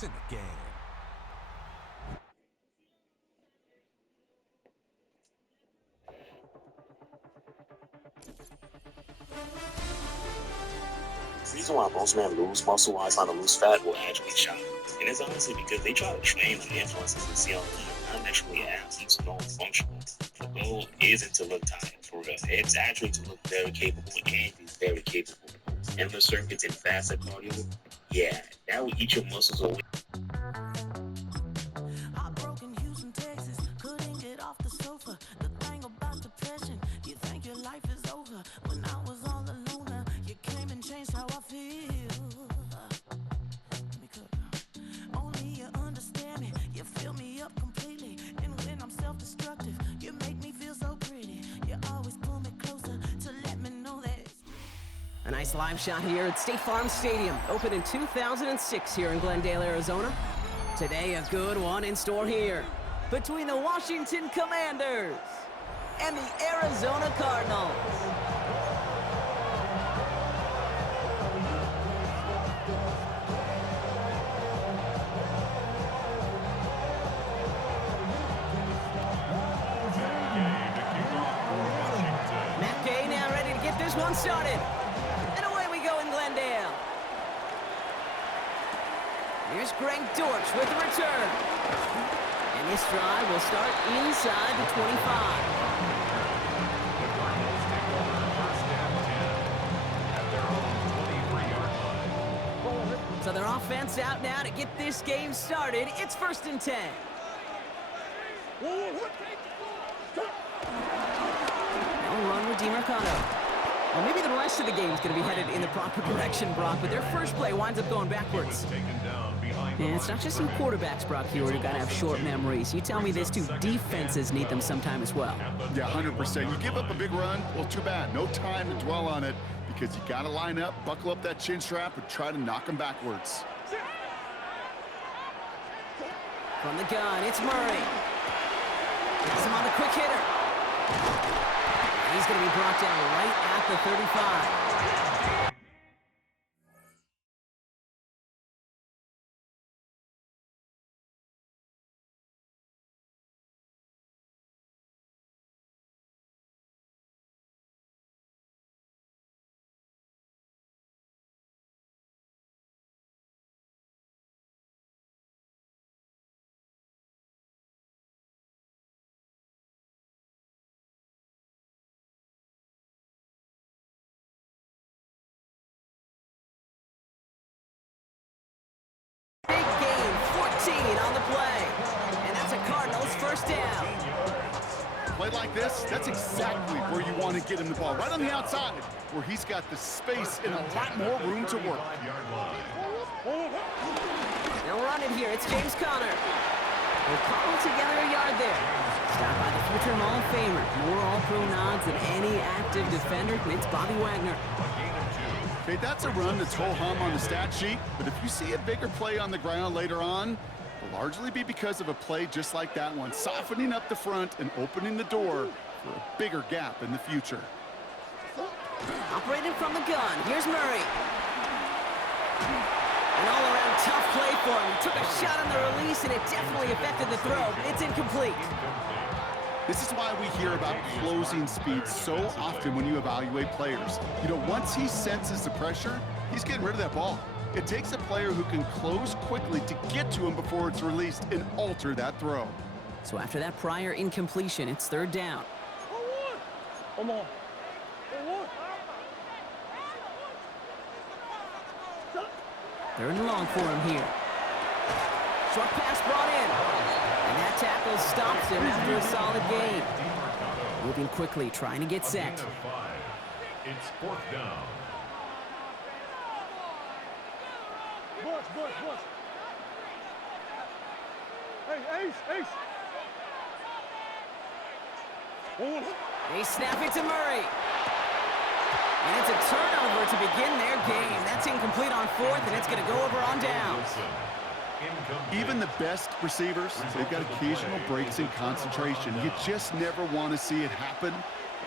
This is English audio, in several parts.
points in the game. The reason why most men lose muscle-wise trying to lose fat will actually shock. And it's honestly because they try to train on the influences they see on not naturally athletes who don't function. The goal isn't to look tired, for real. It's actually to look very capable, and he's very capable. Endless circuits and faster cardio, yeah, that will eat your muscles away. Heartbroken Houston, Texas, couldn't get off the sofa. The thing about depression, you think your life is over. When I was all alone, you came and changed how I feel. Let me cook. Only you understand me, you fill me up completely. And when I'm self-destructive, you make me feel so pretty. You always pull me closer to let me know that it's... A nice live shot here at State Farm Stadium, opened in 2006 here in Glendale, Arizona. Today, a good one in store here between the Washington Commanders and the Arizona Cardinals. Matt Gay now ready to get this one started. And away we go in Glendale. Here's Greg Dortch with the return. And this drive will start inside the 25. So their offense out now to get this game started. It's 1st and 10. They'll run with DiMercado. Well, maybe the rest of the game is going to be headed in the proper direction, Brock, but their first play winds up going backwards. And it's not just some quarterbacks, Brock, here who got to have short memories. You tell me this too, defenses need them sometime as well. Yeah, 100%. You give up a big run, well, too bad. No time to dwell on it because you got to line up, buckle up that chin strap, and try to knock them backwards. From the gun, it's Murray. Gets him on the quick hitter. He's going to be brought down right at the 35. Big game, 14 on the play. And that's a Cardinals first down. Play like this, that's exactly where you want to get him the ball. Right on the outside, where he's got the space and a lot more room to work. They'll run it here. It's James Conner. They'll cobble together a yard there. Stopped by the future Hall of Famer. More All-Pro nods than any active defender. It's Bobby Wagner. Okay, that's a run that's ho-hum on the stat sheet, but if you see a bigger play on the ground later on, it'll largely be because of a play just like that one, softening up the front and opening the door for a bigger gap in the future. Operating from the gun, here's Murray. An all-around tough play for him. He took a shot on the release, and it definitely affected the throw. It's incomplete. This is why we hear about closing speed so often when you evaluate players. You know, once he senses the pressure, he's getting rid of that ball. It takes a player who can close quickly to get to him before it's released and alter that throw. So after that prior incompletion, it's 3rd down. Come on. Third and long for him here. Short pass brought in. And that tackle stops him after a solid gain. Moving quickly, trying to get set. It's 4th down. Bush. Hey, Ace. They snap it to Murray. And it's a turnover to begin their game. That's incomplete on 4th, and it's going to go over on downs. Even the best receivers, they've got occasional breaks in concentration. You just never want to see it happen.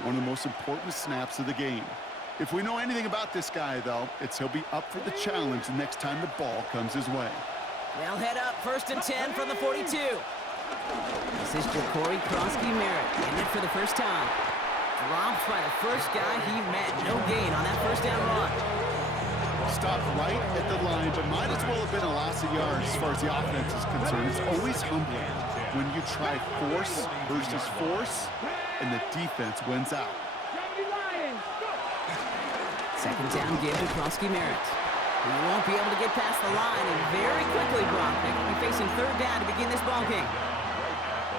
One of the most important snaps of the game. If we know anything about this guy, though, it's he'll be up for the challenge the next time the ball comes his way. They'll head up 1st and 10 from the 42. This is Ja'Cory Krosky-Merritt getting it for the first time. Dropped by the first guy he met. No gain on that first down run. Stopped right at the line, but might as well have been a loss of yards as far as the offense is concerned. It's always humbling when you try force versus force, and the defense wins out. Second down give to Krosky-Merritt. He won't be able to get past the line, and very quickly, Brock, they will be facing 3rd down to begin this ball game.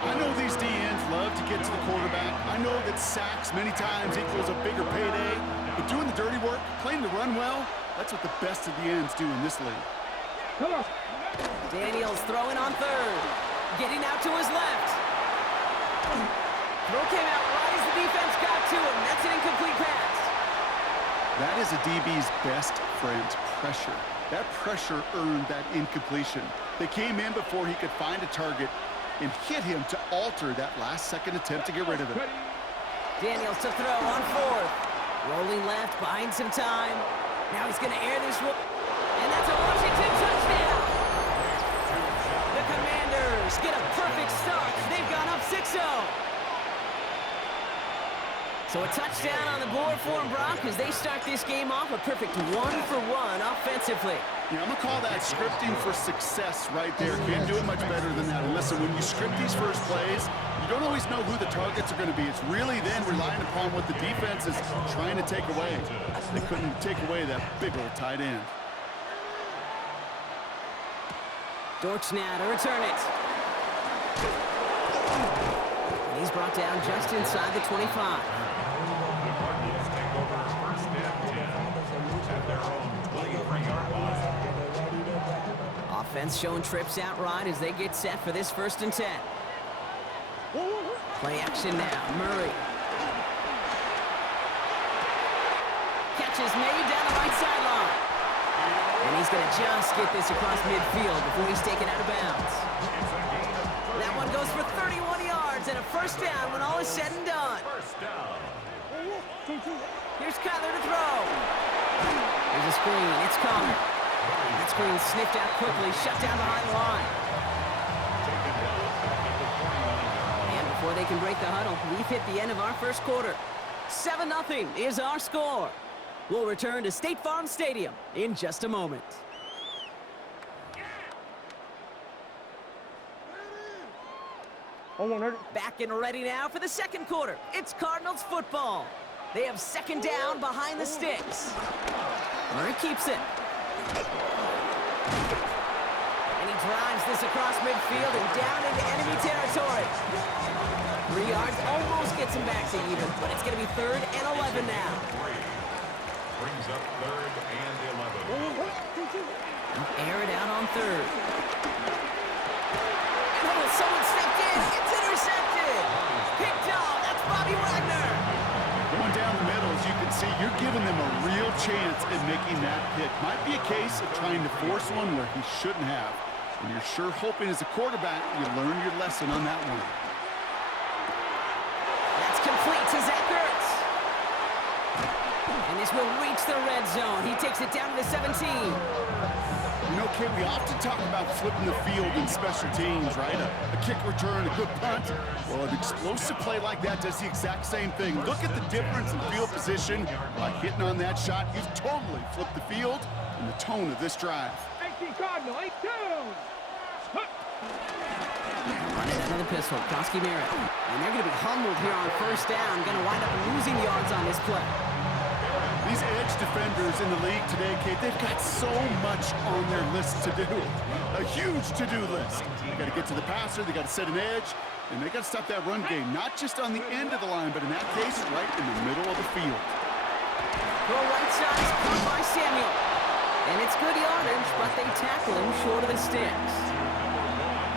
I know these DNs love to get to the quarterback. I know that sacks many times equals a bigger payday, but doing the dirty work, playing the run well, that's what the best of the ends do in this league. Come on. Daniels throwing on 3rd. Getting out to his left. Throw came out right as the defense got to him. That's an incomplete pass. That is a DB's best friend, pressure. That pressure earned that incompletion. They came in before he could find a target and hit him to alter that last-second attempt to get rid of it. Daniels to throw on 4th. Rolling left, buying some time. Now he's going to air this one. And that's a Washington touchdown. The Commanders get a perfect start. They've gone up 6-0. So a touchdown on the board for them, Brock, as they start this game off a perfect 1-for-1 offensively. Yeah, I'm going to call that scripting for success right there. Can't do it much better than that. And listen, when you script these first plays, you don't always know who the targets are going to be. It's really then relying upon what the defense is trying to take away. They couldn't take away that big old tight end. Dortch now to return it. And he's brought down just inside the 25. Offense showing trips out right as they get set for this 1st and 10. Play action now. Murray. Catch is made down the right sideline. And he's going to just get this across midfield before he's taken out of bounds. That one goes for 31 yards and a 1st down when all is said and done. Here's Kyler to throw. There's a screen. It's Connor. That screen sniffed out quickly, shut down behind the line. And before they can break the huddle, we've hit the end of our first quarter. 7-0 is our score. We'll return to State Farm Stadium in just a moment. Back and ready now for the second quarter. It's Cardinals football. They have 2nd down behind the sticks. Murray keeps it. And he drives this across midfield and down into enemy territory. 3 yards almost gets him back to even, but it's going to be 3rd and 11 now. Brings up 3rd and 11. Air it out on 3rd. Oh, someone stepped in. It's intercepted. Picked off. That's Bobby Wagner. Going down the middle, as you can see, you're giving them a real chance at making that pick. Might be a case of trying to force one where he shouldn't have. And you're sure hoping as a quarterback you learn your lesson on that one. That's complete to Zach Ertz. And this will reach the red zone. He takes it down to the 17. You know, Kate, we often talk about flipping the field in special teams, right? A kick return, a good punt. Well, an explosive play like that does the exact same thing. Look at the difference in field position. By hitting on that shot, you've totally flipped the field and the tone of this drive. 18 Cardinal, 8 down. Running another pistol, Krosky-Merritt. And they're going to be humbled here on 1st down. Going to wind up losing yards on this play. These edge defenders in the league today, Kate, they've got so much on their list to do. A huge to-do list. They got to get to the passer, they got to set an edge, and they got to stop that run game, not just on the end of the line, but in that case, right in the middle of the field. Throw right side is caught by Samuel. And it's good yardage, but they tackle him short of the sticks.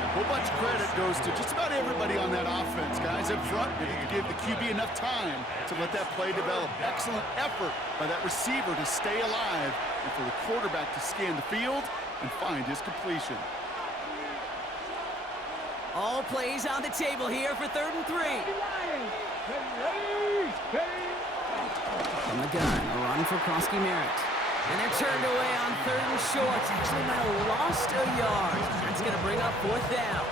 A whole bunch of credit goes to just about everybody on that offense. Guys up front, they need to give the QB enough time to let that play develop. Excellent effort by that receiver to stay alive and for the quarterback to scan the field and find his completion. All plays on the table here for 3rd and 3. From the gun, a run for Krosky-Merritt. And they're turned away on 3rd and short. Actually might have lost a yard. That's going to bring up 4th down.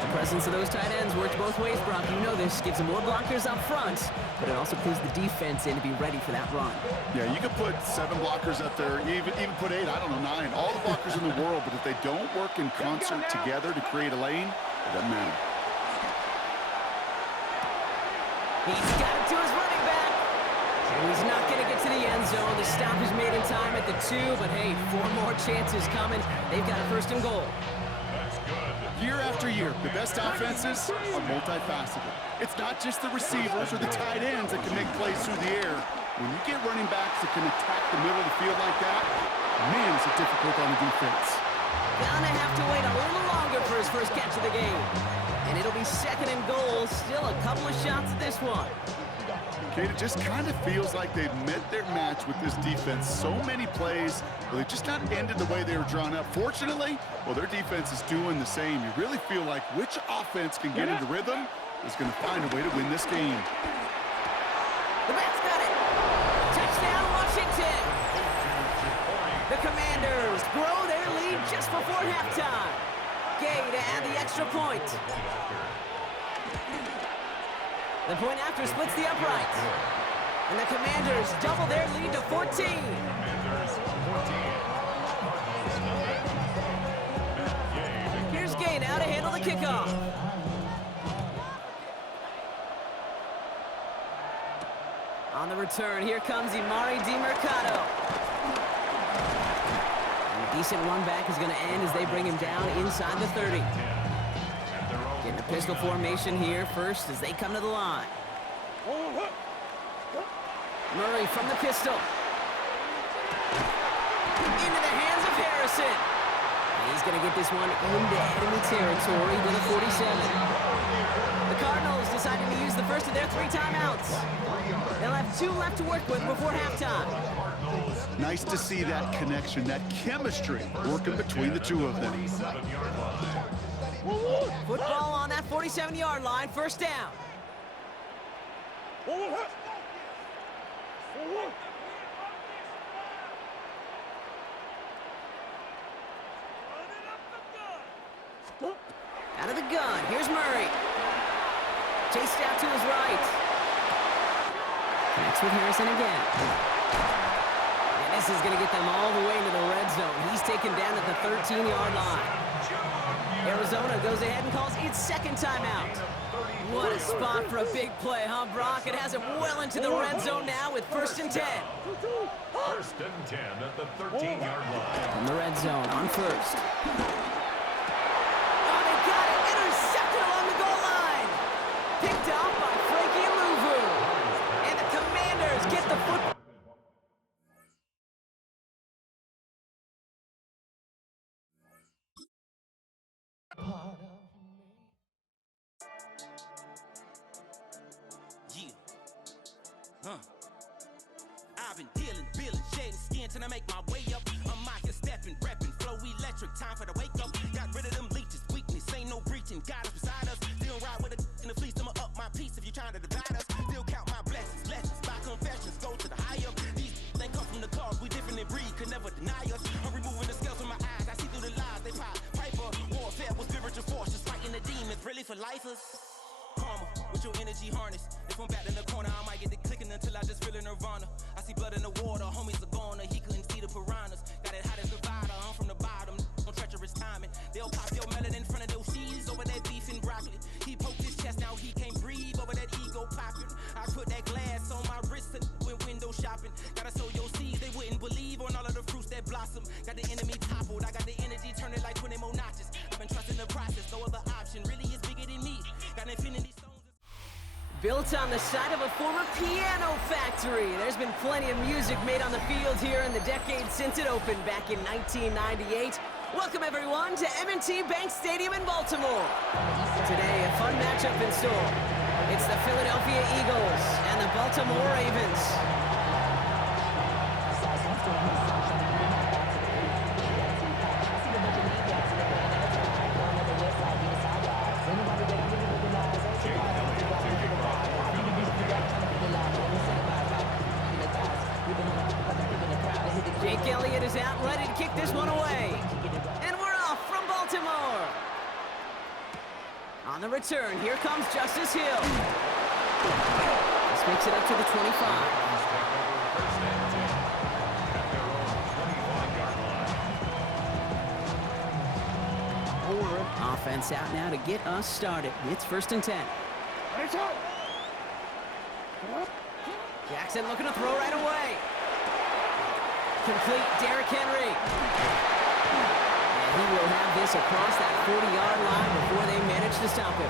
The presence of those tight ends works both ways, Brock. You know this. Gives them more blockers up front, but it also clues the defense in to be ready for that run. Yeah, you could put 7 blockers up there, even put 8, I don't know, 9. All the blockers in the world, but if they don't work in concert together to create a lane, it doesn't matter. He's got it to his running back. And he's not going to get to the end zone. The stop is made in time at the 2, but hey, 4 more chances coming. They've got a 1st and goal. Year after year, the best offenses are multifaceted. It's not just the receivers or the tight ends that can make plays through the air. When you get running backs that can attack the middle of the field like that, man, is it difficult on the defense. Gonna have to wait a little longer for his first catch of the game. And it'll be 2nd and goal. Still a couple of shots at this one. Kate, it just kind of feels like they've met their match with this defense. So many plays, but they just not ended the way they were drawn up. Fortunately, well, their defense is doing the same. You really feel like which offense can get into rhythm is going to find a way to win this game. The Mets got it. Touchdown, Washington. The Commanders grow their lead just before halftime. Gay to add the extra point. The point after splits the uprights. And the Commanders double their lead to 14. Here's Gay now to handle the kickoff. On the return, here comes Emari DeMercado. And a decent run back is going to end as they bring him down inside the 30. Getting a pistol formation here first as they come to the line. Murray from the pistol. Into the hands of Harrison. He's going to get this one into enemy territory with a 47. The Cardinals deciding to use the first of their 3 timeouts. They'll have 2 left to work with before halftime. Nice to see that connection, that chemistry working between the 2 of them. Football on that 47-yard line, 1st down. Out of the gun, here's Murray. Chased out to his right. Connects with Harrison again. And this is going to get them all the way into the red zone. He's taken down at the 13-yard line. Arizona goes ahead and calls its 2nd timeout. What a spot for a big play, huh, Brock? It has him well into the red zone now with 1st and 10. 1st and 10 at the 13-yard line. In the red zone on 1st. Oh, they got it! Intercepted along the goal line! Picked off by Frankie Luvu. And the Commanders get the football. I've been dealing, shedding skin till I make my way up. I'm out here stepping, repping, flow electric, time for the wake up. Got rid of them leeches, weakness, ain't no breaching. God is beside us, still ride with a in the fleece. I'ma up my piece if you're trying to divide us. Still count my blessings, lessons, by confessions, go to the higher. These they come from the cause, we different in breed, could never deny us. I'm removing the scales from my eyes, I see through the lies they pop. Piper, warfare with spiritual forces, fighting the demons, really for lifers. Karma, with your energy harness. If I'm back in the corner, I might get the clicking until I just feel a nirvana. I see blood in the water, homies are gone, he couldn't see the piranhas. Got it hot as Nevada, I'm from the bottom, no treacherous timing. They'll pop your melon in front of those seeds over that beef and broccoli. He poked his chest, now he can't breathe over that ego popping. I put that glass on my wrist and went window shopping. Gotta sow your seeds, they wouldn't believe on all of the fruits that blossom. Got the enemy toppled, I got the energy turning like 20 more notches. I've been trusting the process, no other option really is bigger than me. Got infinity stones. Built on the side of a former piano factory. There's been plenty of music made on the field here in the decade since it opened back in 1998. Welcome everyone to M&T Bank Stadium in Baltimore. Today, a fun matchup in store. It's the Philadelphia Eagles and the Baltimore Ravens. Zeke Elliott is out, ready to kick this one away. And we're off from Baltimore. On the return, here comes Justice Hill. This makes it up to the 25. Offense out now to get us started. It's 1st and 10. Jackson looking to throw right away. Complete Derrick Henry. And he will have this across that 40-yard line before they manage to stop him.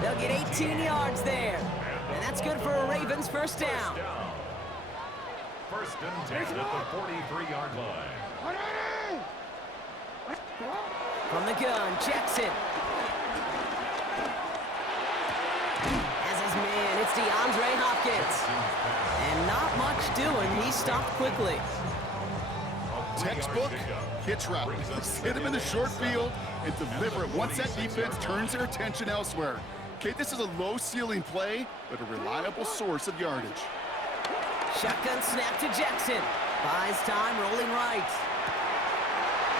They'll get 18 yards there. And that's good for a Ravens 1st down. 1st and 10 at the 43-yard line. From the gun, Jackson. As his man, it's DeAndre Hopkins. And not much doing. He stopped quickly. Textbook hitch route. Hit him in the short field and deliver it once that defense turns their attention elsewhere. Okay, this is a low-ceiling play, but a reliable source of yardage. Shotgun snap to Jackson. Buys time, rolling right.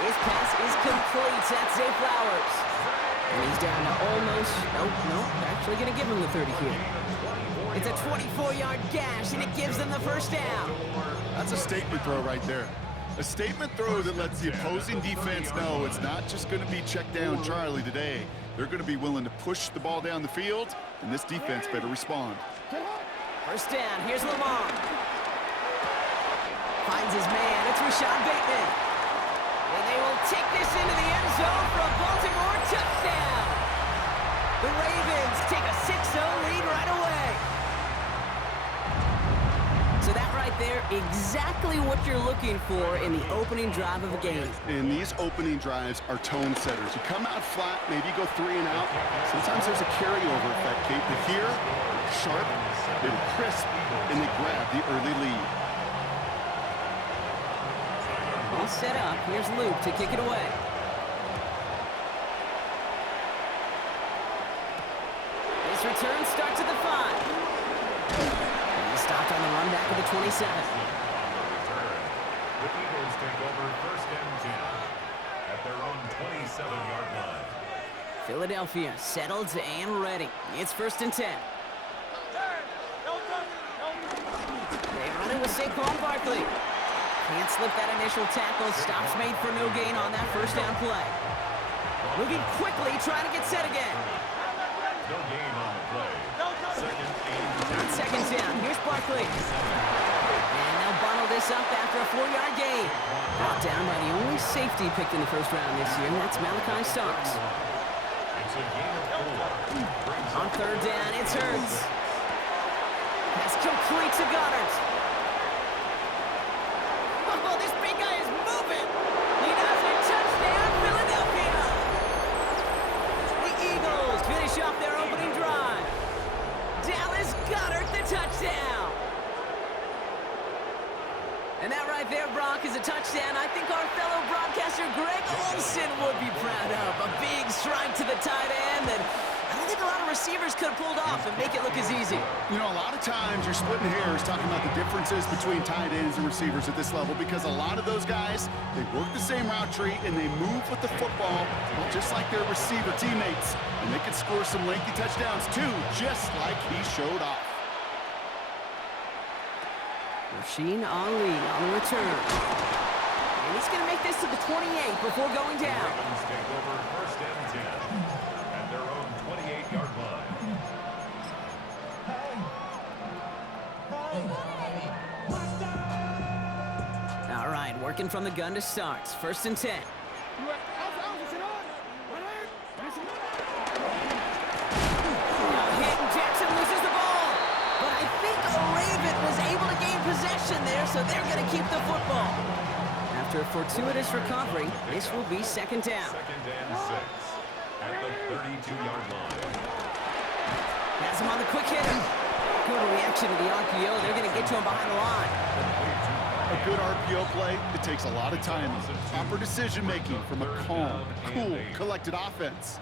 His pass is complete. That's Zay Flowers. And he's down to almost, nope, actually going to give him the 30 here. It's a 24-yard gash, and it gives them the 1st down. That's a statement throw right there. A statement throw that lets the opposing defense know it's not just going to be check down Charlie today. They're going to be willing to push the ball down the field, and this defense better respond. 1st down, here's Lamar. Finds his man, it's Rashad Bateman. And they will take this into the end zone for a Baltimore touchdown. The Ravens take a 6-0 lead right away. So that right there, exactly what you're looking for in the opening drive of a game. And these opening drives are tone setters. You come out flat, maybe you go 3 and out. Sometimes there's a carryover effect, Kate. But here, sharp, they were crisp, and they grab the early lead. All set up. Here's Luke to kick it away. This return starts at the 5. And he stopped on the run back of the 27. The Eagles take over 1st and 10 at their own 27-yard line. Philadelphia settled and ready. It's 1st and 10. They run it with Saquon Barkley. Can't slip that initial tackle. Stops made for no gain on that 1st down play. Moving quickly, trying to get set again. No gain on the play. 2nd down. Here's Barkley. And they'll bundle this up after a 4-yard gain. Brought down by the only safety picked in the 1st round this year, and that's Malachi Starks. It's a gain of 4. On 3rd down, it's Hurts. Pass complete to Goddard. Oh, this big guy is moving. He does it. Touchdown, Philadelphia. The Eagles finish off their opening drive. Dallas Goedert, the touchdown. And that right there, Brock, is a touchdown I think our fellow broadcaster Greg Olsen would be proud of. A big strike to the tight end that I don't think a lot of receivers could have pulled off and make it look as easy. You know, a lot of times you're splitting hairs talking about the differences between tight ends and receivers at this level because a lot of those guys, they work the same route tree and they move with the football just like their receiver teammates. And they can score some lengthy touchdowns too, just like he showed off. Rasheen Ali on the return. And he's going to make this to the 28 before going down. Ravens take over 1st and 10 at their own 28-yard line. All right, working from the gun to start. 1st and 10. Now hit and Jackson loses the ball. But I think a Raven was able to gain possession there, so they're going to keep the football. After a fortuitous recovery, this will be 2nd down. 2nd and 6 at the 32-yard line. Has him on the quick hitter. Good reaction to the RPO. They're going to get to him behind the line. A good RPO play, it takes a lot of timing, proper decision-making from a calm, cool, collected offense.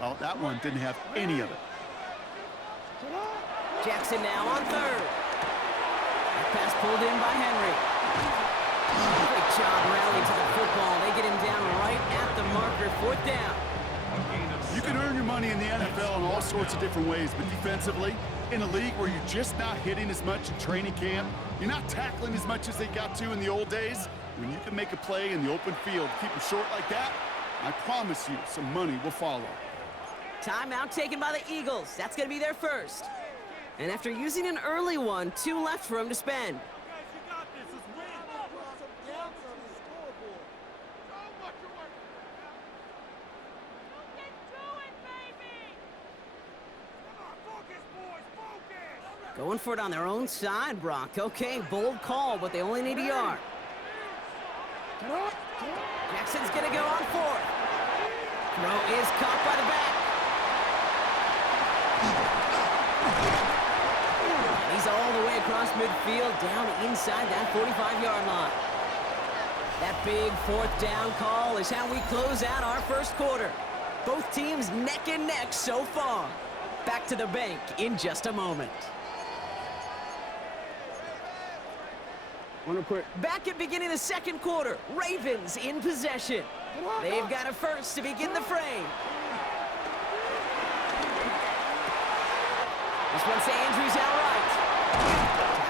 Well, that one didn't have any of it. Jackson now on 3rd. That pass pulled in by Henry. job rallying to the football. They get him down right at the marker. 4th down. You can earn your money in the NFL in all sorts of different ways, but defensively, in a league where you're just not hitting as much in training camp, you're not tackling as much as they got to in the old days, when you can make a play in the open field, keep them short like that, I promise you some money will follow. Timeout taken by the Eagles. That's going to be their first. And after using an early one, 2 left for him to spend. Going for it on their own side, Brock. Okay, bold call, but they only need a yard. Jackson's going to go on 4th. Throw is caught by the back. And he's all the way across midfield, down inside that 45-yard line. That big 4th down call is how we close out our first quarter. Both teams neck and neck so far. Back to the bank in just a moment. Back at beginning of the second quarter, Ravens in possession. They've got a first to begin the frame. This one's to Andrews outright.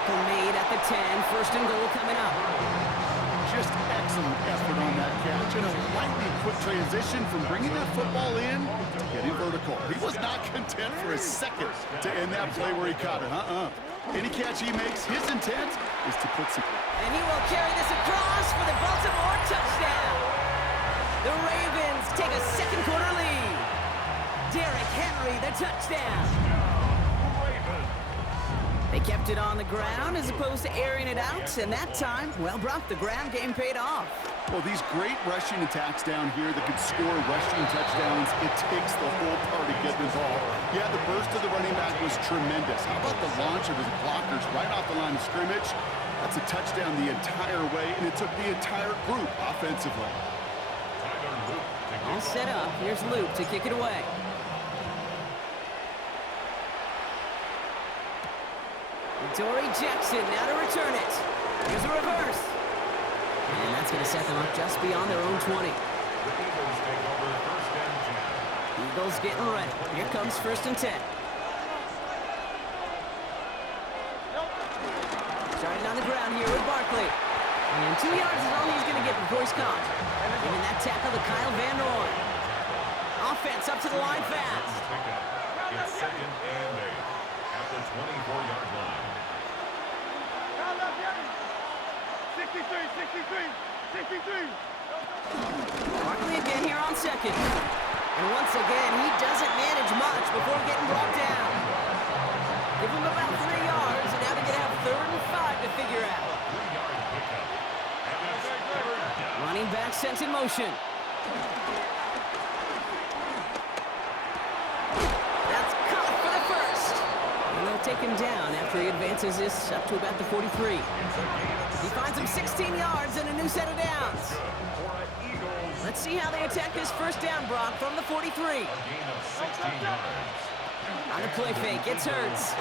Tackle made at the 10, 1st and goal coming up. Just excellent effort on that catch and a lightning quick transition from bringing that football in to getting vertical. He was not content for a second to end that play where he caught it. Any catch he makes, his intent is to put some... And he will carry this across for the Baltimore touchdown. The Ravens take a second quarter lead. Derrick Henry, the touchdown. They kept it on the ground as opposed to airing it out, and that time, well, Brock, the ground game paid off. Well, these great rushing attacks down here that could score rushing touchdowns, it takes the whole party getting involved. Yeah, the burst of the running back was tremendous. How about the launch of his blockers right off the line of scrimmage? That's a touchdown the entire way, and it took the entire group offensively. All set up. Here's Luke to kick it away. Dory Jackson now to return it. Here's a reverse. And that's going to set them up just beyond their own 20. Eagles getting ready. Here comes 1st and 10. Starting on the ground here with Barkley. And 2 yards is all he's going to get before he's caught. Giving that tackle to Kyle Van Noy. Offense up to the line fast. It's 2nd and 8 at the 24-yard line. 63. Barkley again here on 2nd. And once again, he doesn't manage much before getting brought down. Give him about 3 yards, and now they're going to have 3rd and 5 to figure out. Running back sent in motion. That's caught for the first. And they'll take him down after he advances this up to about the 43. He finds him 16 yards and a new set of downs. Let's see how they attack this 1st down, Brock, from the 43. On the play fake, it's Hurts.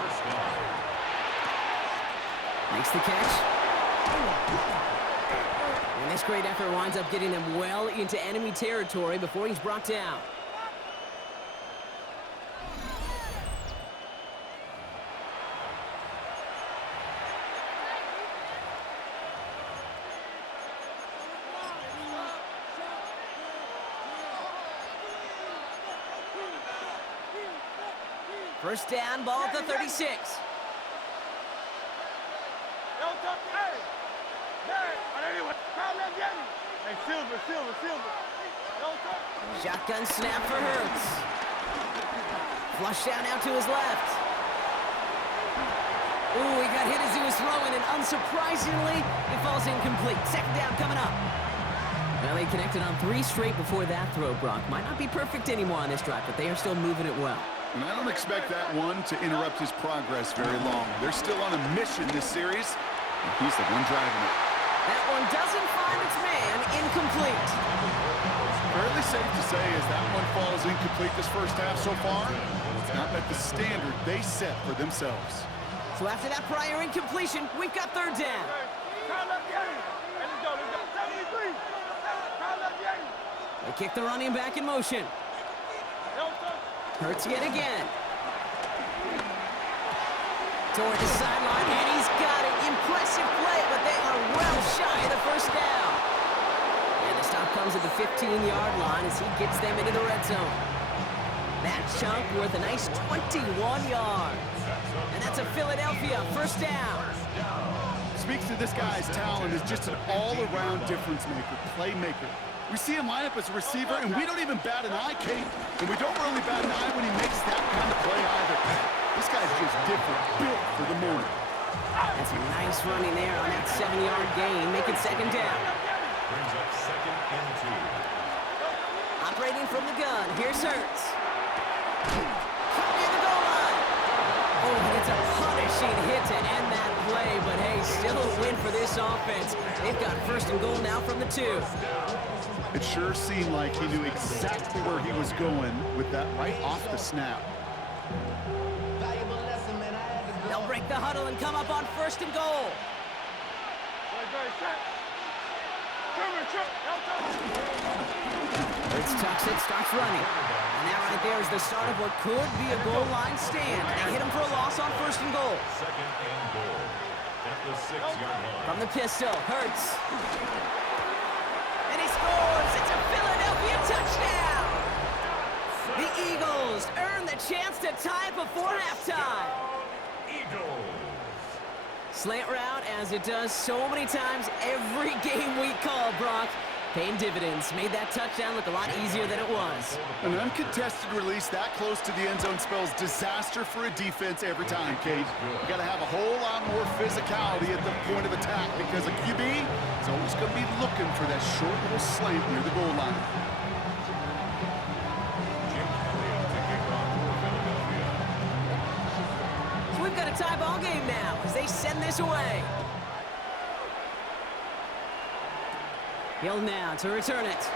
Makes the catch. And this great effort winds up getting them well into enemy territory before he's brought down. First down, ball at the 36. Shotgun snap for Hurts. Flush down out to his left. Ooh, he got hit as he was throwing, and unsurprisingly, it falls incomplete. 2nd down coming up. Well, they connected on 3 straight before that throw, Brock. Might not be perfect anymore on this drive, but they are still moving it well. And I don't expect that one to interrupt his progress very long. They're still on a mission this series, and he's the one driving it. That one doesn't find its man. Incomplete. Fairly safe to say as that one falls incomplete this first half so far, it's not met the standard they set for themselves. So after that prior incompletion, we've got 3rd down. kick the running back in motion. Hurts yet again. Toward the sideline, and he's got it. Impressive play, but they are well shy of the first down. And the stop comes at the 15-yard line as he gets them into the red zone. That chunk worth a nice 21 yards. And that's a Philadelphia first down. Speaks to this guy's talent as just an all-around difference maker, playmaker. We see him line up as a receiver, and we don't even bat an eye, Kate. And we don't really bat an eye when he makes that kind of play either. This guy's just different, built for the moment. That's a nice running there on that 7-yard gain, making second down. Brings up second and 2. Operating from the gun, here's Hurts. Cut near the goal line. Oh, and it's a punishing hit to end that play, but hey, still a win for this offense. They've got first and goal now from the 2. It sure seemed like he knew exactly where he was going with that right off the snap. They'll break the huddle and come up on first and goal. Hurts tucks it, starts running. And that right there is the start of what could be a goal line stand. They hit him for a loss on first and goal. Second and goal at the 6-yard line. From the pistol, Hurts. And he scores! It's a Philadelphia touchdown! The Eagles earn the chance to tie it before halftime. Eagles. Slant route, as it does so many times every game we call, Brock. Paying dividends. Made that touchdown look a lot easier than it was. An uncontested release that close to the end zone spells disaster for a defense every time, Kate. You got to have a whole lot more physicality at the point of attack because a QB is always going to be looking for that short little slant near the goal line. Jim Elliott to kick off for Philadelphia. So we've got a tie ball game now as they send this away. Hill now to return it.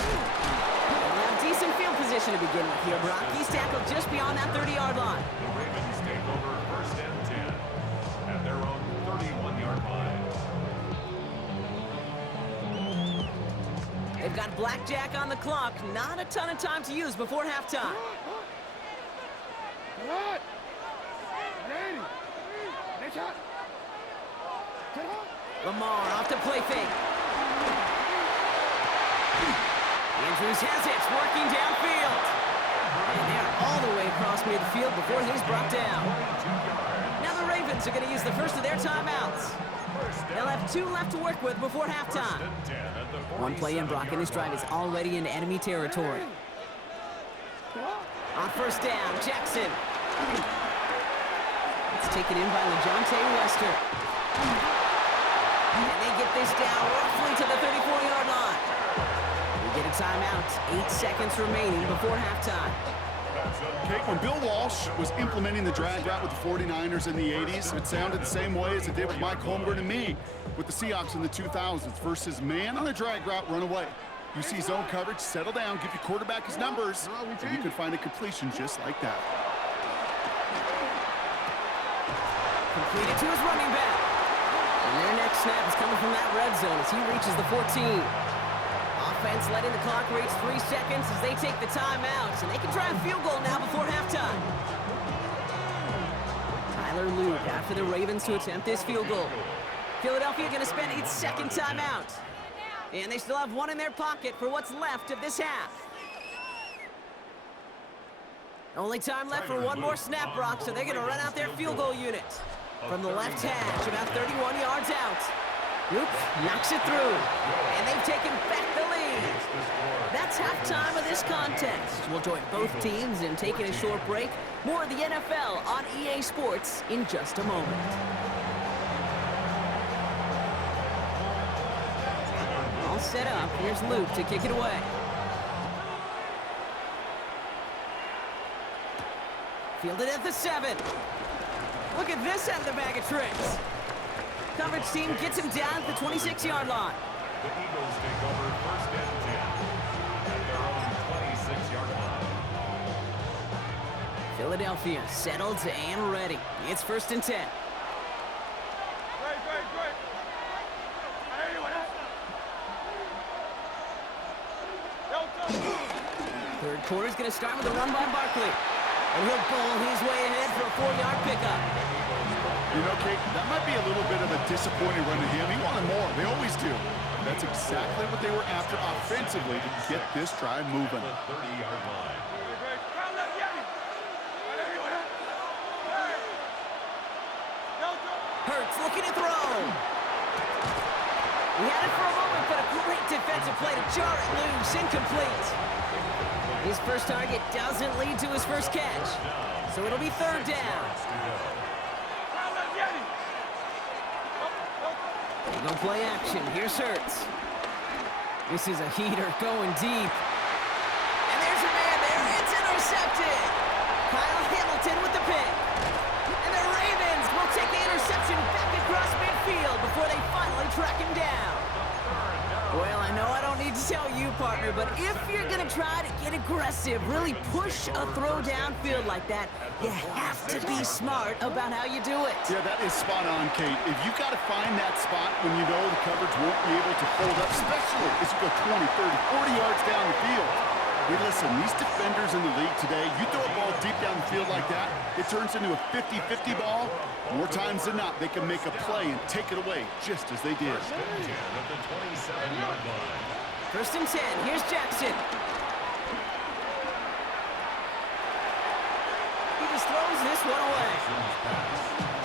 They'll have decent field position to begin with here, Brock. He's tackled just beyond that 30-yard line. The Ravens take over first and 10 at their own 31-yard line. They've got blackjack on the clock. Not a ton of time to use before halftime. Lamar off to play fake. Andrews has it, working downfield. And they're all the way across midfield before he's brought down. Now the Ravens are going to use the first of their timeouts. They'll have 2 left to work with before halftime. One play in, Brock, and this drive is already into enemy territory. On first down, Jackson. It's taken in by LeJohntay Wester. And they get this down roughly to the 34-yard line. We get a timeout. 8 seconds remaining before halftime. Kate, when Bill Walsh was implementing the drag route with the 49ers in the 80s, it sounded the same way as it did with Mike Holmgren and me with the Seahawks in the 2000s versus man on a drag route, run away. You see zone coverage, settle down, give your quarterback his numbers, and you can find a completion just like that. Completed to his running back. And their next snap is coming from that red zone as he reaches the 14. Offense letting the clock reach 3 seconds as they take the timeouts, and they can try a field goal now before halftime. Tyler Luke after the Ravens to attempt this field goal. Philadelphia going to spend its second timeout. And they still have one in their pocket for what's left of this half. Only time left for one more snap, Brock, so they're going to run out their field goal unit. From the left hash, about 31 yards out. Luke knocks it through, and they've taken back the lead. That's halftime of this contest. We'll join both teams in taking a short break. More of the NFL on EA Sports in just a moment. All set up. Here's Luke to kick it away. Fielded at the 7. Look at this out of the bag of tricks. Coverage team gets him down at the 26-yard line. The Eagles take over first and 10 at their own 26-yard line. Philadelphia settled and ready. It's first and 10. Third quarter's going to start with a run by Barkley. And he'll bowl his way ahead for a 4-yard pickup. You know, Kate, that might be a little bit of a disappointing run to him. He wanted more. They always do. That's exactly what they were after offensively to get this drive moving. The 30-yard line. Hurts looking to throw. He had it for a moment, but a great defensive play to jar it loose. Incomplete. His first target doesn't lead to his first catch. So it'll be third down. They go play action. Here's Hurts. This is a heater going deep. And there's a man there. It's intercepted. Kyle Hamilton with the pick. And the Ravens will take the interception back across midfield before they finally track him down. Well, I know I don't need to tell you, partner, but if you're going to try to get aggressive, really push a throw downfield like that, you have to be smart about how you do it. Yeah, that is spot on, Kate. If you've got to find that spot when you know the coverage won't be able to hold up, especially as you go 20, 30, 40 yards down the field. Hey, listen, these defenders in the league today, you throw a ball deep down the field like that, it turns into a 50-50 ball. More times than not, they can make a play and take it away, just as they did. First and 10, here's Jackson. He just throws this one away.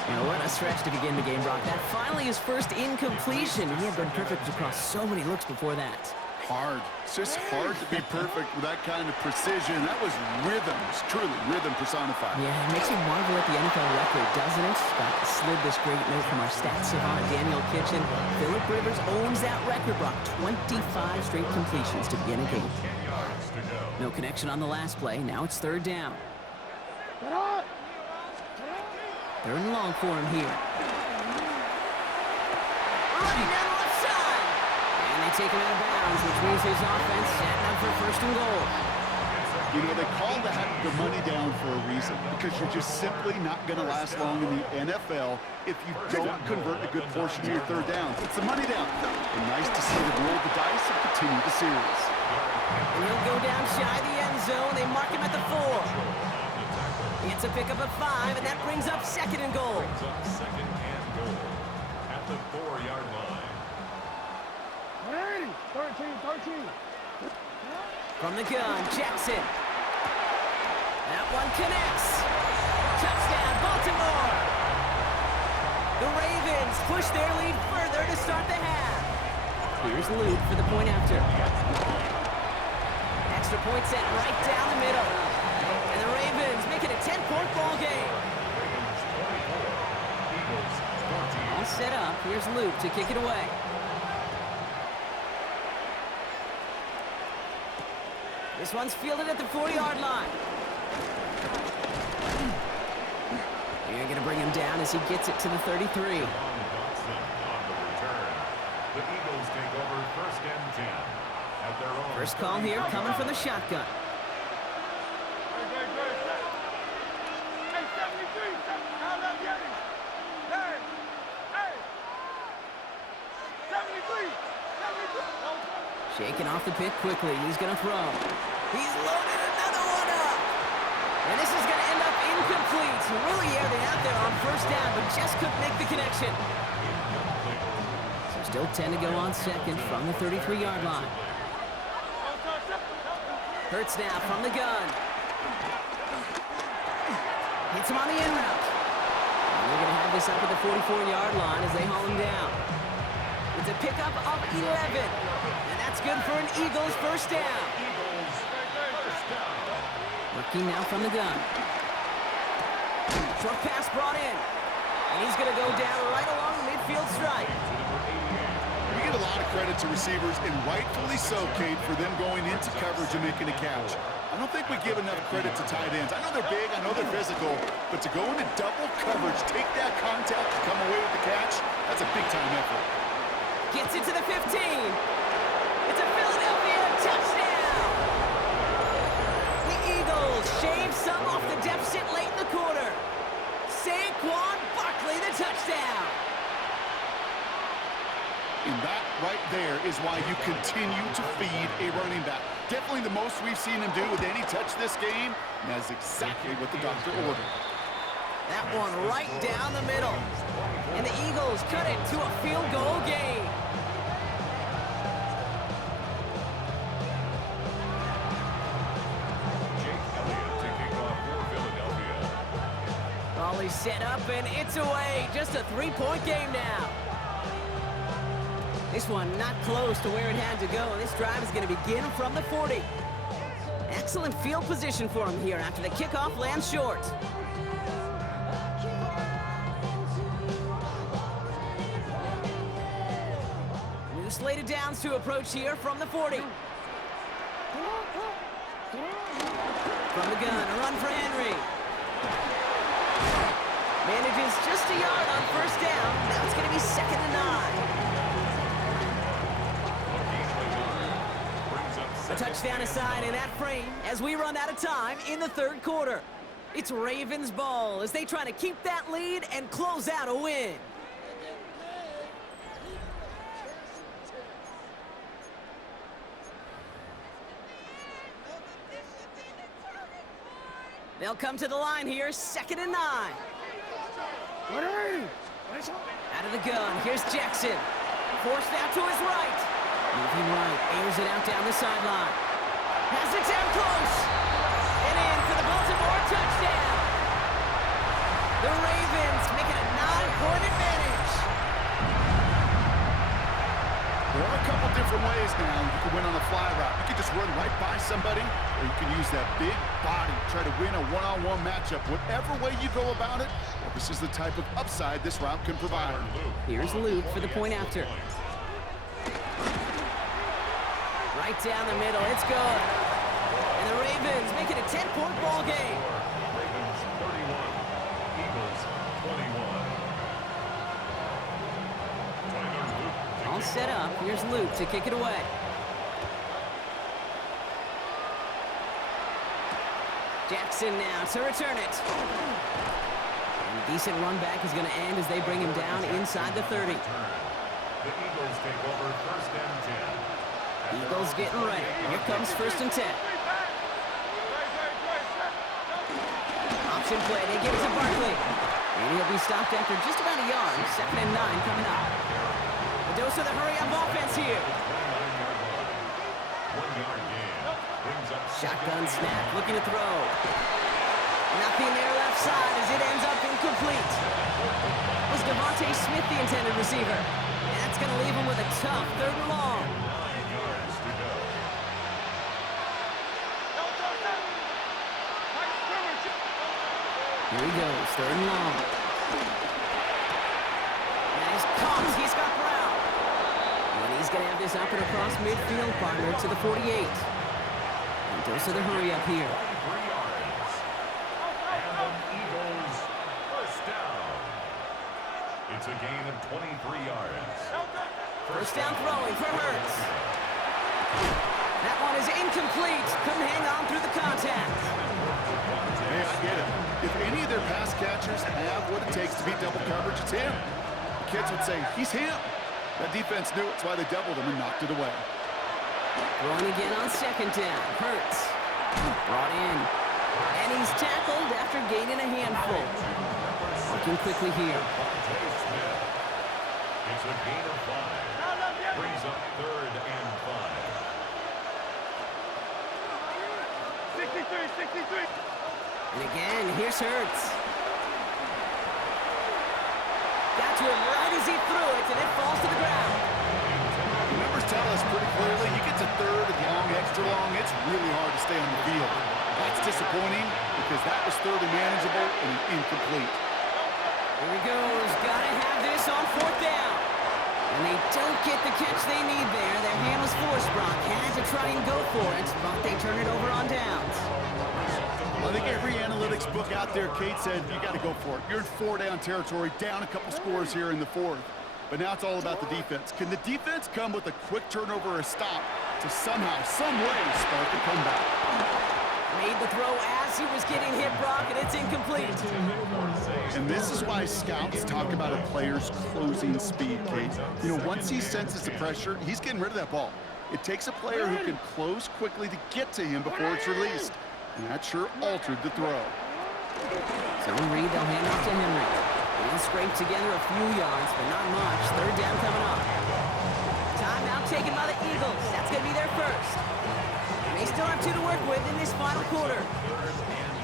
You know, what a stretch to begin the game, Brock. That finally his first incompletion. He had been perfect across so many looks before that. Hard. It's just hard to be perfect with that kind of precision. That was rhythm. It's truly rhythm personified. Yeah, it makes you marvel at the NFL record, doesn't it? Scott slid this great note from our stats savant, Daniel Kitchen. Phillip Rivers owns that record, Brock. 25 straight completions to begin a game. No connection on the last play. Now it's third down. Third and long for him here. Running down the left side. And they take him out of bounds, which means his offense setting up for first and goal. You know, they call that the money down for a reason, because you're just simply not going to last long in the NFL if you don't convert a good portion of your third downs. It's the money down. And nice to see them roll the dice and continue the series. And he'll go down shy of the end zone. They mark him at the 4. He gets a pickup at 5, and that brings up second and goal. Second and goal at the 4-yard line. 13. From the gun, Jackson. That one connects. Touchdown, Baltimore. The Ravens push their lead further to start the half. Here's Luke for the point after. Extra point set right down the middle. And the Ravens make it a 10-point ball game. All set up. Here's Luke to kick it away. This one's fielded at the 40-yard line. They're going to bring him down as he gets it to the 33. On the return. The Eagles take over first and 10 at their own. First call here coming from the shotgun. Shaking off the pick quickly. He's going to throw. He's loaded another one up. And this is going to end up incomplete. He really aired it out there on first down, but just couldn't make the connection. So still 10 to go on second from the 33-yard line. Hurts now from the gun. Hits him on the in route. And they're going to have this up at the 44-yard line as they haul him down. It's a pickup of 11. And that's good for an Eagles first down. Working now from the gun. Short pass brought in. And he's going to go down right along the midfield stripe. We give a lot of credit to receivers, and rightfully so, Kate, for them going into coverage and making a catch. I don't think we give enough credit to tight ends. I know they're big, I know they're physical, but to go into double coverage, take that contact, and come away with the catch, that's a big-time effort. Gets it to the 15. It's a Philadelphia touchdown. The Eagles shave some off the deficit late in the quarter. Saquon Barkley, the touchdown. And that right there is why you continue to feed a running back. Definitely the most we've seen him do with any touch this game, and that's exactly what the doctor ordered. That one right down the middle. And the Eagles cut it to a field goal game. Volley set up and it's away. Just a 3-point game now. This one not close to where it had to go. This drive is going to begin from the 40. Excellent field position for him here after the kickoff lands short. New slated downs to approach here from the 40. From the gun, a run for Henry. Manages just a yard on first down. Now it's going to be 2nd and 9. A touchdown aside in that frame as we run out of time in the 3rd quarter. It's Ravens ball as they try to keep that lead and close out a win. They'll come to the line here, 2nd and 9. Out of the gun, here's Jackson. Forced out to his right. Moving right, airs it out down the sideline. Has it down close. And in for the Baltimore touchdown. The Ravens make it a 9-point advantage. There are a couple different ways now you can win on the fly route. You can just run right by somebody, or you can use that big body, try to win a one-on-one matchup. Whatever way you go about it, this is the type of upside this route can provide. Here's Luke for the point after. Right down the middle, it's good. And the Ravens make it a 10-point ball game. Ravens 31, Eagles 21. All set up, here's Luke to kick it away. Jackson now to return it. And a decent run back is going to end as they bring him down inside the 30. The Eagles take over 1st and 10. Eagles getting ready. Here comes 1st and 10. Option play. They give it to Barkley. And he'll be stopped after just about a yard. 2nd and 9 coming up. A dose of the hurry-up offense here. Shotgun snap. Looking to throw. Nothing there left side as it ends up incomplete. Was Devontae Smith the intended receiver? And that's going to leave him with a tough 3rd and long. Here he goes, 3rd and long. And he's caught. He's got Brown. And he's going to have this up and across midfield, partner to the 48. And dose of the hurry up here. 3 yards. And the Eagles 1st down. It's a gain of 23 yards. 1st down throwing for Hurts. That one is incomplete. Couldn't hang on through the contact. Hey, I get it. If any of their pass catchers have what it takes to beat double coverage, it's him. The kids would say, he's him. That defense knew it. That's why they doubled him and knocked it away. Throwing again on 2nd down. Hurts. Brought in. And he's tackled after gaining a handful. Working quickly here. It's a gain of 5. Brings up 3rd and 5. 63. And again, here's Hurts. Got to him right as he threw it, and it falls to the ground. The numbers tell us pretty clearly, you get to 3rd and long, extra long, it's really hard to stay on the field. That's disappointing because that was 3rd and manageable and incomplete. Here he goes. Gotta have this on 4th down. And they don't get the catch they need there. Their hand was forced, Brock. Had to try and go for it, but they turn it over on downs. I think every analytics book out there, Kate said, you got to go for it. You're in 4-down territory, down a couple scores here in the 4th. But now it's all about the defense. Can the defense come with a quick turnover or a stop to somehow, some way, start the comeback? Made the throw as he was getting hit, Brock, and it's incomplete. And this is why scouts talk about a player's closing speed, Kate. You know, once he senses the pressure, he's getting rid of that ball. It takes a player who can close quickly to get to him before it's released. And that sure altered the throw. Zone read, they'll hand off to Henry. They'll scrape together a few yards, but not much. Third down coming up. Timeout taken by the Eagles. That's going to be their first. They still have 2 to work with in this final quarter.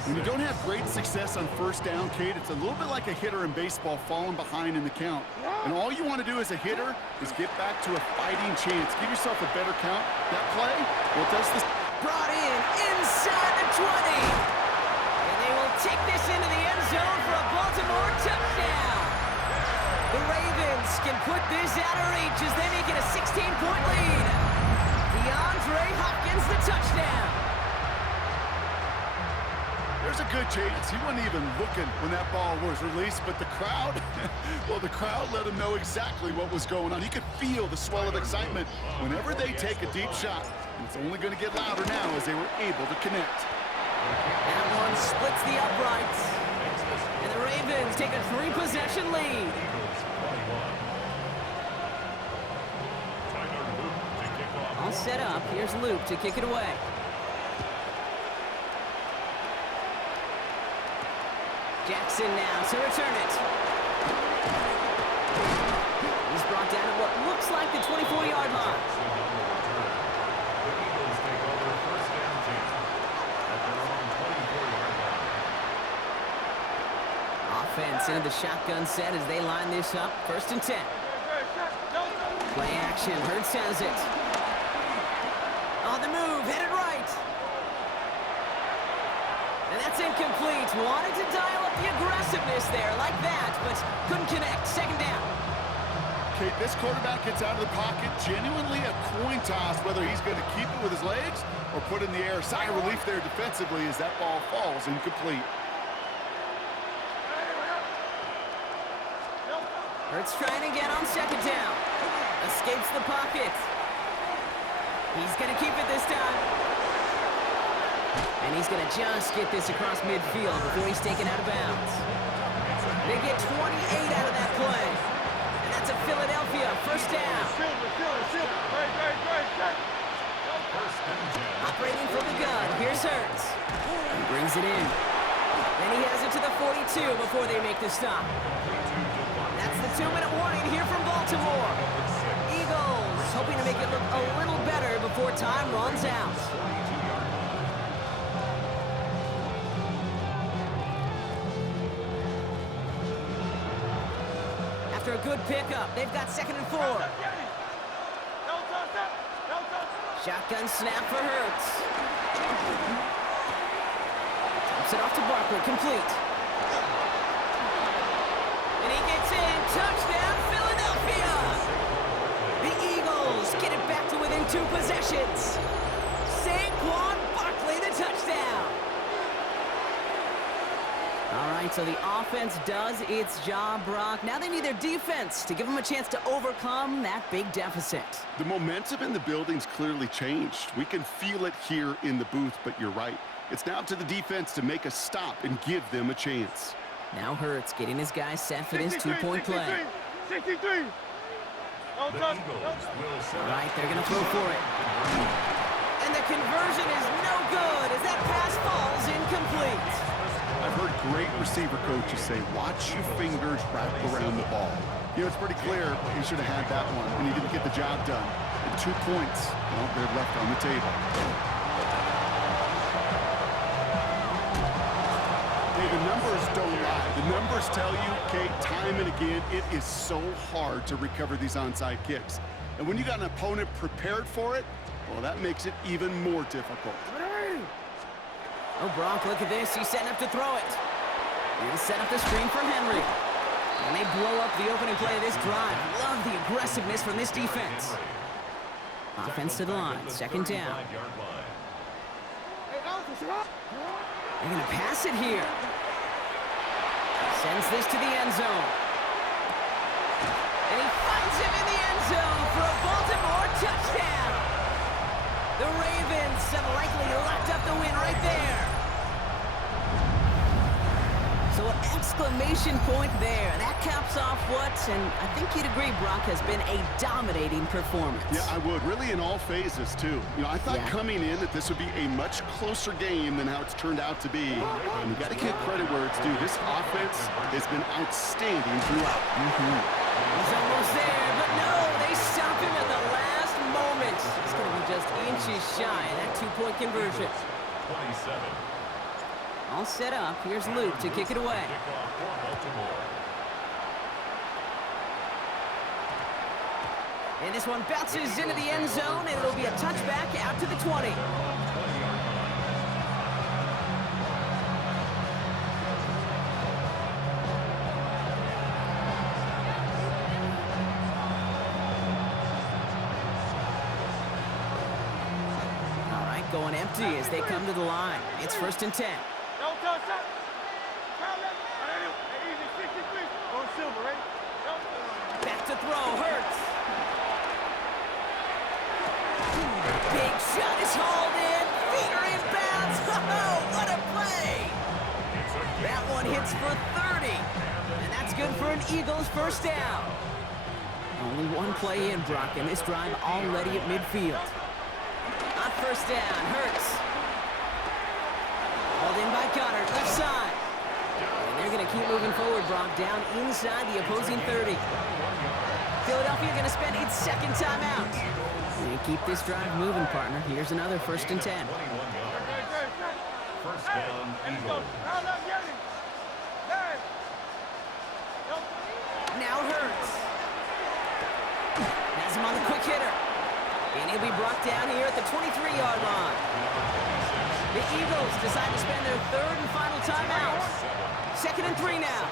When you don't have great success on first down, Kate, it's a little bit like a hitter in baseball falling behind in the count. And all you want to do as a hitter is get back to a fighting chance. Give yourself a better count. That play, well, does this. Brought in inside the 20. And they will take this into the end zone for a Baltimore touchdown. The Ravens can put this out of reach as they make it a 16-point lead. DeAndre Hopkins, the touchdown. There's a good chance he wasn't even looking when that ball was released, but the crowd, well, the crowd let him know exactly what was going on. He could feel the swell of excitement whenever they take a deep shot. And it's only going to get louder now as they were able to connect. That one splits the uprights. And the Ravens take a 3-possession lead. All set up. Here's Luke to kick it away. Jackson now to return it. He's brought down at what looks like the 24-yard line. The Eagles take over first down team at their own 24-yard line. Offense into the shotgun set as they line this up. 1st and 10. Play action. Hurts has it. On the move, headed right. And that's incomplete. Wanted to dial up the aggressiveness there like that, but couldn't connect. 2nd down. Kate, this quarterback gets out of the pocket, genuinely a coin toss whether he's going to keep it with his legs or put it in the air. Sigh of relief there defensively as that ball falls incomplete. Hurts trying again on 2nd down. Escapes the pocket. He's going to keep it this time. And he's going to just get this across midfield before he's taken out of bounds. They get 28 out of that play. And that's a Philadelphia 1st down. Operating from the gun. Here's Hurts. He brings it in. Then he has it to the 42 before they make the stop. That's the 2-minute warning here from Baltimore. Eagles hoping to make it look a little better before time runs out. After a good pickup, they've got 2nd and 4. Shotgun snap for Hurts. Dumps it off to Barkley, complete. And he gets in, touchdown Philadelphia! The Eagles get it back to within 2 possessions. Saquon Barkley, the touchdown. All right, so the offense does its job, Brock. Now they need their defense to give them a chance to overcome that big deficit. The momentum in the building's clearly changed. We can feel it here in the booth, but you're right. It's now to the defense to make a stop and give them a chance. Now Hurts getting his guys set for this 2-point play. 63. The Eagles will set All right, they're going to throw for it. And the conversion is no good as that pass falls incomplete. I've heard great receiver coaches say, watch your fingers wrap around the ball. You know, it's pretty clear he should have had that one, and he didn't get the job done. And 2 points, well, they're left on the table. Hey, the numbers don't lie. The numbers tell you, Kate, time and again, it is so hard to recover these onside kicks. And when you got an opponent prepared for it, well, that makes it even more difficult. Oh, Brock, look at this. He's setting up to throw it. He'll set up the screen for Henry. And they blow up the opening play of this drive. Love the aggressiveness from this defense. Offense to the line. 2nd down. They're going to pass it here. Sends this to the end zone. And he finds him in the end zone for a Baltimore touchdown. The Ravens have likely locked up the win right there. So what Exclamation point there. That caps off what, and I think you'd agree, Brock, has been a dominating performance. Yeah, I would. Really in all phases, too. You know, I thought coming in that this would be a much closer game than how it's turned out to be. And you got to give credit where it's due. This offense has been outstanding throughout. He's almost there, but no, they stop him at the last moment. He's going to be just inches shy of that two-point conversion. 27. All set up. Here's Luke to kick it away. And this one bounces into the end zone, and it'll be a touchback out to the 20. All right, going empty as they come to the line. It's 1st and 10. Back to throw, Hurts. Big shot is hauled in. Feet are inbounds. Oh, what a play. That one hits for 30. And that's good for an Eagles first down. Only one play in, Brock, and this drive already at midfield. On 1st down, Hurts. Hauled in by Goddard, left side. And they're going to keep moving forward, Brock, down inside the opposing 30. Philadelphia going to spend its second timeout. They keep this drive moving, partner. Here's another 1st and 10. First down, Eagles. Now Hurts. Has him on the quick hitter. And he'll be brought down here at the 23-yard line. The Eagles decide to spend their third and final timeout. 2nd and 3 now.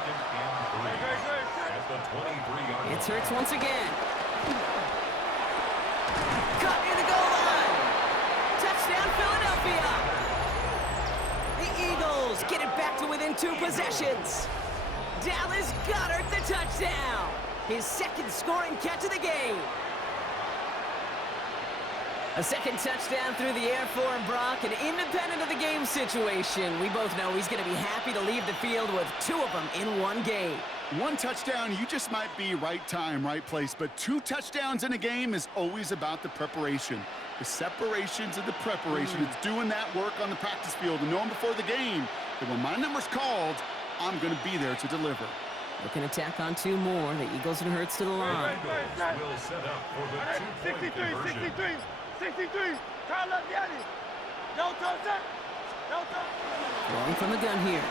It's Hurts once again. Cut near the goal line. Touchdown, Philadelphia. The Eagles get it back to within 2 possessions. Dallas Goedert the touchdown. His 2nd scoring catch of the game. A 2nd touchdown through the air for him, Brock, and independent of the game situation, we both know he's going to be happy to leave the field with 2 of them in one game. 1 touchdown, you just might be right time, right place, but 2 touchdowns in a game is always about the preparation. The separations of the preparation. It's doing that work on the practice field and knowing before the game that when my number's called, I'm going to be there to deliver. Looking to tack on 2 more. The Eagles and Hurts to the line. Eagles will set up for the 2-point conversion. 63, Carl Gianni. No touchdown. No touchdown. Rolling from the gun here.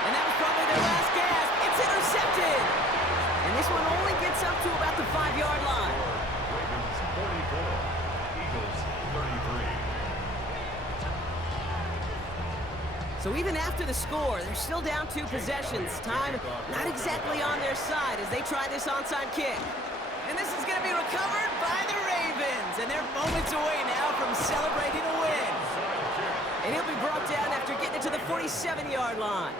And that was probably their last gasp. It's intercepted. And this one only gets up to about the 5-yard line. Ravens 44, Eagles 33. So even after the score, they're still down 2 possessions. Time not exactly on their side as they try this onside kick. And this is going to be recovered by the Ravens. And they're moments away now from celebrating a win. And he'll be brought down after getting it to the 47-yard line.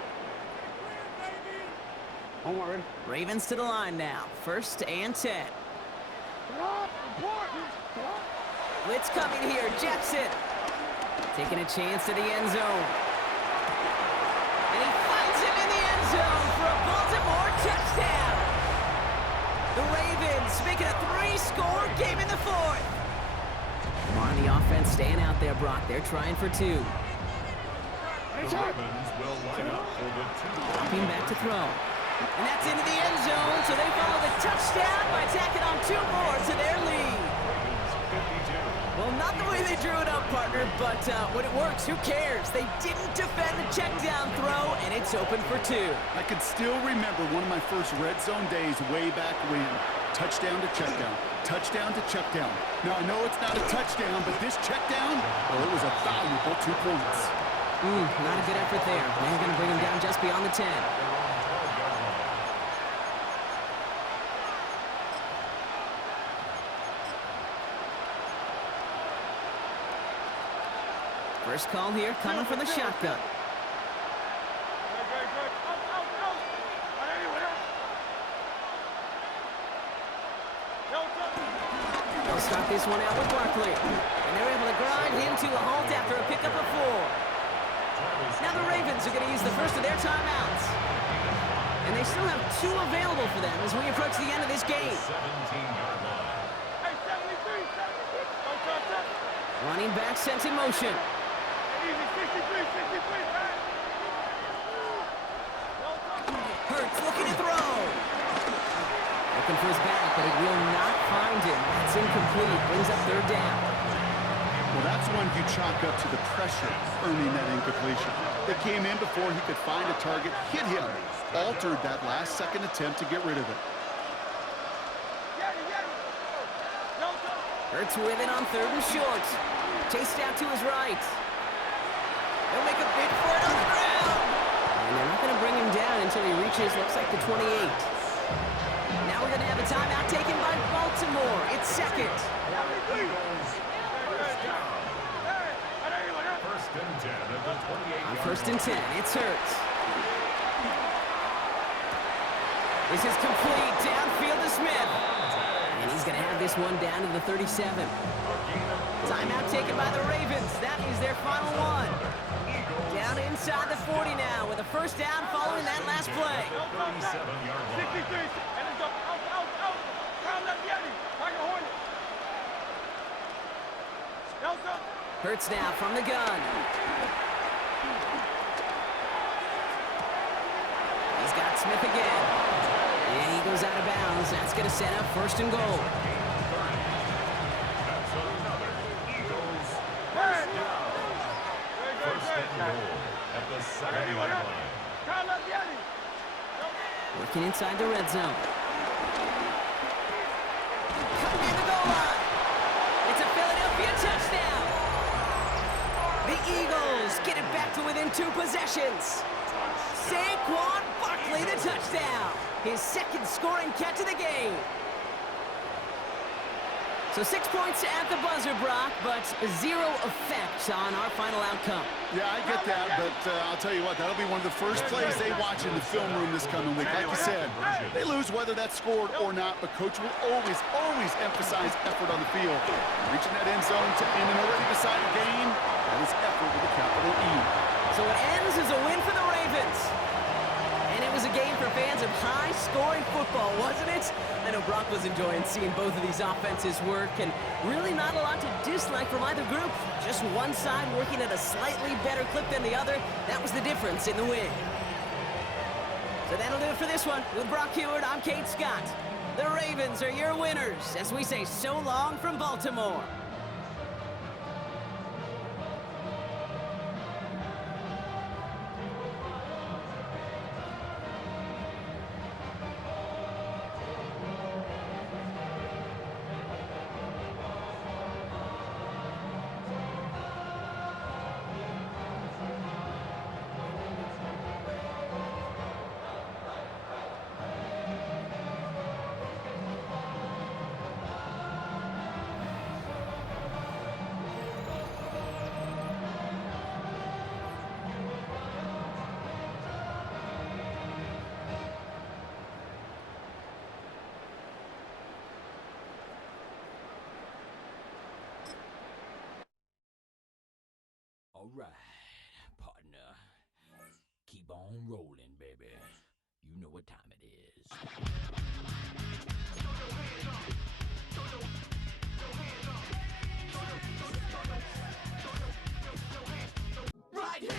Ravens to the line now. 1st and 10. Blitz coming here. Jackson taking a chance to the end zone. And he finds him in the end zone for a Baltimore touchdown. The Ravens making a 3-score game in the 4th. On the offense staying out there, Brock. They're trying for 2. The Ravens will line up for the 2. Dropping back to throw. And that's into the end zone, so they follow the touchdown by tacking on 2 more to their lead. Well, not the way they drew it up, partner, but when it works, who cares? They didn't defend the check down throw, and it's open for 2. I can still remember one of my first red zone days way back when. Touchdown to check down. Touchdown to check down. Now, I know it's not a touchdown, but this check down, well, it was a valuable 2 points. Not a good effort there. They're going to bring him down just beyond the 10. First call here coming from the shotgun. They'll start this one out with Barkley. And they're able to grind him to a halt after a pickup of 4. Now the Ravens are going to use the first of their timeouts. And they still have 2 available for them as we approach the end of this game. 17-yard line. Hey, 73, 76. Don't touch that. Running back sent in motion. Easy, 63, 63, man. Don't touch that. Hurts looking to throw. Looking for his back, but it will not find him. That's incomplete. Brings up 3rd down. Well, that's one you chalk up to the pressure earning that incompletion. They came in before he could find a target, hit him, altered that last-second attempt to get rid of it. Hurts with it on 3rd and short. Chased out to his right. They'll make a big for it on the ground. And they're not going to bring him down until he reaches, looks like, the 28. Now we're going to have a timeout taken by Baltimore. It's 2nd. First and 10 at the 28-yard On 1st and 10, it's Hurts. This is complete. Downfield to Smith. And he's going to have this one down to the 37. Timeout taken by the Ravens. That is their final one. Down inside the 40 now with a first down following that last play. 37-yard line. 63, and it's up, out. Crown left Yeti. Tiger Hornet. Delta. Hurts now from the gun. He's got Smith again. And he goes out of bounds. That's going to set up 1st and goal. That's another Eagles Hey. first and goal at the 7-yard line. Crown left Yeti. Working inside the red zone. Coming in the goal line. It's a Philadelphia touchdown. The Eagles get it back to within 2 possessions. Saquon Barkley, the touchdown. His 2nd scoring catch of the game. So 6 points at the buzzer, Brock, but 0 effect on our final outcome. Yeah, I get that, but I'll tell you what, that'll be one of the first plays they watch in the film room this coming week. Like you said, they lose whether that's scored or not, but Coach will always emphasize effort on the field. Reaching that end zone to end an already decided game, that is effort with a capital E. So it ends as a win for the Ravens. And it was a game for fans of high-scoring football, wasn't it? I know Brock was enjoying seeing both of these offenses work, and really not a lot to dislike from either group. Just one side working at a slightly better clip than the other. That was the difference in the win. So that'll do it for this one. With Brock Heward, I'm Kate Scott. The Ravens are your winners, as we say so long from Baltimore. All right, partner. Keep on rolling, baby. You know what time it is. Right here,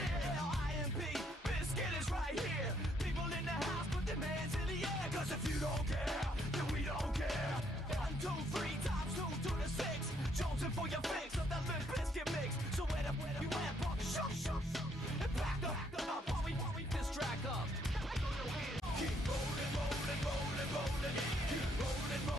IMP, Biscuit is right here. People in the house, put their hands in the air. Cause if you don't care, then we don't care. 1, 2, 3 times 2 to the 6. Jonesing for your fix of that Limp Biscuit mix. So where the you at, punk? Shoot.